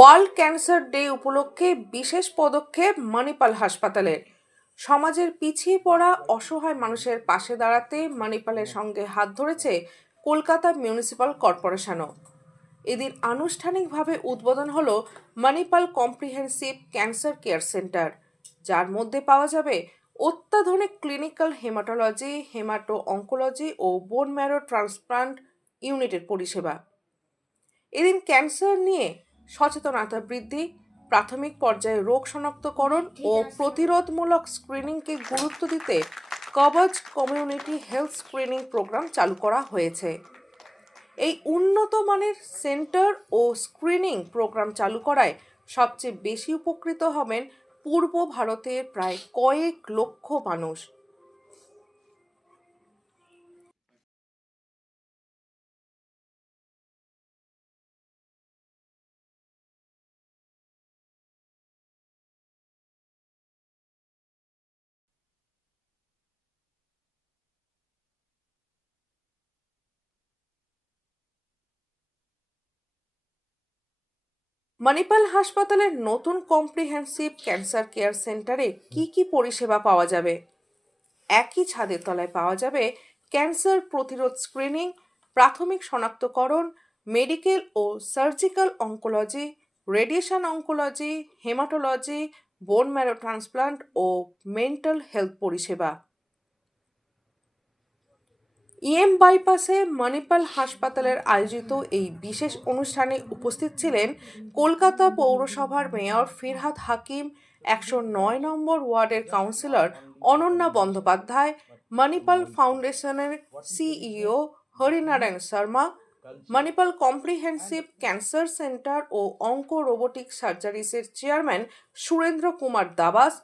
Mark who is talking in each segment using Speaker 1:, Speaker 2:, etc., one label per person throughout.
Speaker 1: World cancer day উপলক্ষে বিশেষ পদক্ষেপ মণিপাল হাসপাতালের সমাজের পিছিয়ে পড়া অসহায় মানুষের পাশে দাঁড়াতে মণিপালের সঙ্গে হাত ধরেছে কলকাতা মিউনিসিপাল কর্পোরেশনও। এদিন আনুষ্ঠানিকভাবে উদ্বোধন হলো Manipal comprehensive cancer care centre, যার মধ্যে পাওয়া যাবে অত্যাধুনিক ক্লিনিক্যাল হেমাটোলজি হেমাটো অঙ্কোলজি ও বোন ম্যারো ট্রান্সপ্লান্ট ইউনিটের পরিষেবা। এদিন ক্যান্সার নিয়ে সচেতনতা বৃদ্ধি প্রাথমিক পর্যায়ে রোগ শনাক্তকরণ ও প্রতিরোধমূলক স্ক্রিনিংকে গুরুত্ব দিতে কবচ কমিউনিটি হেলথ স্ক্রিনিং প্রোগ্রাম চালু করা হয়েছে। এই উন্নত মানের সেন্টার ও স্ক্রিনিং প্রোগ্রাম চালু করায় সবচেয়ে বেশি উপকৃত হবেন পূর্ব ভারতের প্রায় কয়েক লক্ষ মানুষ। মণিপাল হাসপাতালের নতুন কম্প্রিহেন্সিভ ক্যান্সার কেয়ার সেন্টারে কি কি পরিষেবা পাওয়া যাবে? একই ছাদের তলায় পাওয়া যাবে ক্যান্সার প্রতিরোধ স্ক্রিনিং, প্রাথমিক শনাক্তকরণ, মেডিকেল ও surgical oncology, radiation oncology, haematology, bone marrow transplant ও মেন্টাল হেলথ পরিষেবা। ইএম বাইপাসে মণিপাল হাসপাতালের আয়োজিত এই বিশেষ অনুষ্ঠানে উপস্থিত ছিলেন কলকাতা পৌরসভার মেয়র ফিরহাদ হাকিম, একশো নয় নম্বর ওয়ার্ডের কাউন্সিলর অনন্যা বন্দ্যোপাধ্যায় মণিপাল ফাউন্ডেশনের CEO Harinarayan Sharma Manipal comprehensive cancer centre ও অঙ্ক robotic সার্জারিসের chairman Surendra Kumar Dabas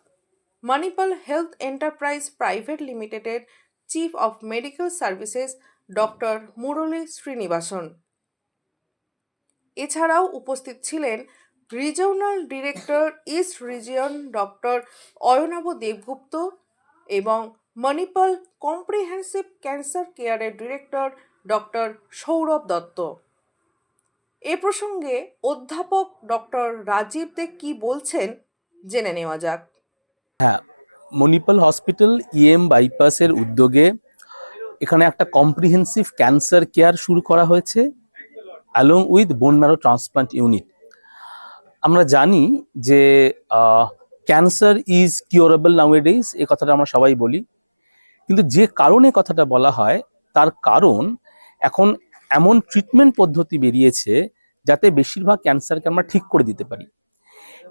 Speaker 1: Manipal health enterprise private লিমিটেডের chief of medical services doctor Murali Srinivasan এছাড়াও উপস্থিত ছিলেন regional director east region doctor Ayanabh Debgupta এবং Manipal comprehensive cancer কেয়ারের director doctor Sourav Dutta এ প্রসঙ্গে অধ্যাপক ডক্টর রাজীব দে কি বলছেন, জেনে নেওয়া যাক।
Speaker 2: হ্যাঁ মণিপাল হসপিটাল ইএম বাইপাসের উদ্যোগে এখানে একটা কম্প্রিহেন্সিভ ক্যান্সার কেয়ার শুরু করা হয়েছে along with bone marrow transplant unit আমরা জানি যে ক্যান্সার ইজ কিওরেবল নাউএডেজ এই কথাটা আমরা সবাই বলি। কিন্তু যে কারণে কথাটা বলা হয়, তার কারণ এখন এমন ট্রিটমেন্ট পদ্ধতি বেরিয়েছে যাতে বেশিরভাগ ক্যান্সারকে আমরা ঠিক করে দিতে পারি।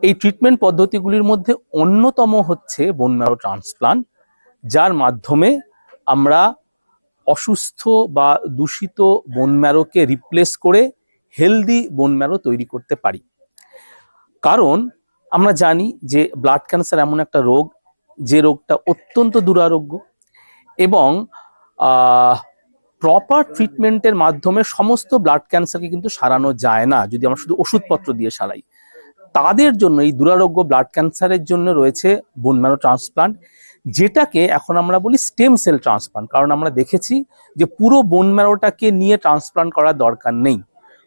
Speaker 2: এই ট্রিটমেন্ট পদ্ধতিগুলির মধ্যে অন্যতম হচ্ছে বোন ম্যারো ট্রান্সপ্লান্ট যার মাধ্যমে আমরা অসুস্থ বা দূষিত বোন ম্যারোকে রিপ্লেস করে হেলদি বোন ম্যারো তৈরি করতে পারি। কারণ আমরা জানি যে ব্লাড ক্যান্সার এমন একটা রোগ, যে রোগটা অত্যন্ত দুরারোগ্য এবং প্রপার ট্রিটমেন্টের মাধ্যমে সমস্ত ব্লাড ক্যান্সারকে কিন্তু সারানো যায় না, যদি আমরা শুধু ওষুধপত্র দিয়ে সারাই। তাদের জন্য, এই দুরারোগ্য ব্লাড ক্যান্সারের জন্য রয়েছে বোন ট্রান্সপ্লান্ট যেটাকে এখন আমরা বলি স্টেম সেল ট্রান্সপ্লান্ট কারণ আমরা দেখেছি যে পুরো বোন ম্যারোটাকে নিয়ে ট্রান্সপ্লান্ট করার দরকার নেই।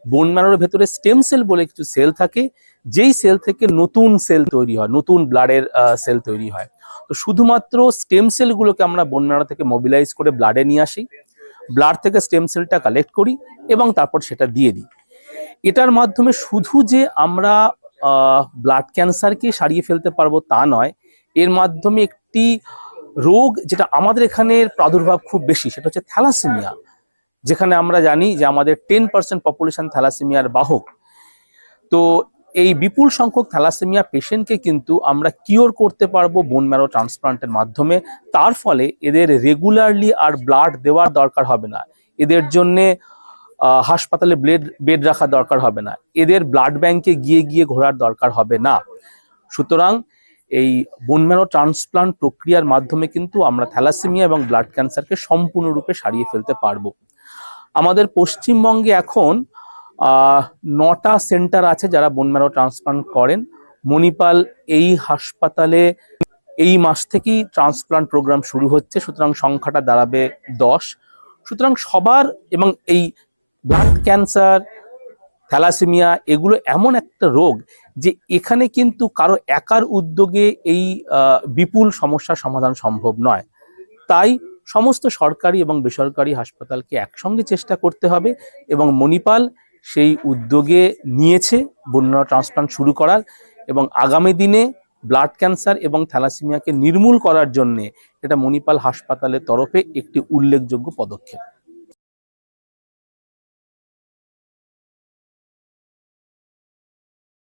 Speaker 2: বোন ম্যারোর ভেতরে স্টেম সেল বলে কিছু সেল থাকে, যেই সেল থেকে নতুন সেল তৈরি হয়, নতুন ব্লাডের সেল তৈরি হয়। তো শুধুমাত্র স্টেম সেলগুলোকে আমরা বোন থেকে মোবিলাইজ করে ব্লাডে নিয়ে আসি ব্লাড থেকে স্টেম সেলটা কালেক্ট করি এবং তারপর সেটা দিয়ে দিই। এটার মাধ্যমে শুধু যে আমরা ব্লাড ক্যান্সারকে সারিয়ে ফেলতে পারব তা নয়। এর মাধ্যমে একটি রোগ যেটা আমাদের এখানে প্রাদুর্ভাব খুব বেশি, সেটা হচ্ছে থ্যালাসেমিয়া, যেখানে আমরা জানি যে আমাদের টেন পার্সেন্ট পপুলেশন থ্যালাসেমিয়ার বাহক। তো এই বিপুল সংখ্যক থ্যালাসেমিয়া পেশেন্টকে কিন্তু আমরা কিওর করতে পারব বোন ম্যারো ট্রান্সপ্লান্টের মাধ্যমে। তার ফলে এদের রেগুলারলি আর ব্লাড দেওয়ার দরকার হবে না। এদের জন্যে হাসপাতালে ব্লেড বেড রাখা দরকার হবে না। এদের ব্লাড ব্যাংকে গিয়ে গিয়ে ঘোরার দরকার হবে না। সুতরাং এই বোনম্যানো ট্রান্সপ্লান্ট প্রক্রিয়ার মাধ্যমে কিন্তু আমরা থ্যালাসেমিয়া এবং ব্লাড ক্যান্সারকে সম্পূর্ণরূপে সারিয়ে ফেলতে পারব। আমাদের পশ্চিমবঙ্গে এখন নটা সেন্টার আছে যারা বোনম্যানো ট্রান্সপ্লান্ট করেন। মণিপাল এই হাসপাতালে এই মাস থেকেই ট্রান্সপ্লান্ট প্রোগ্রাম শুরু হচ্ছে, সুতরাং সংখ্যাটা দাঁড়াবে দশ। সুতরাং সবার এবং এই ব্লাড ক্যান্সার থ্যালাসেমিয়া এগুলো এমন একটা রোগ যে এখানে কিন্তু কারও একার উদ্যোগে এই বিপুল সমস্যার সমাধান সম্ভব নয়। তাই সমস্ত সরকারি এবং বেসরকারি হাসপাতালকে একসঙ্গে চেষ্টা করতে হবে এবং মণিপাল সেই উদ্যোগে নিয়েছে বন্যা ট্রান্সপ্লান্ট শুরু করার এবং আগামী দিনে ব্লাড ক্যান্সার এবং থ্যালাসেমিয়াকে নির্মূল করার জন্যে এটা মণিপাল হাসপাতালের তরফে একটি উল্লেখযোগ্য পদক্ষেপ।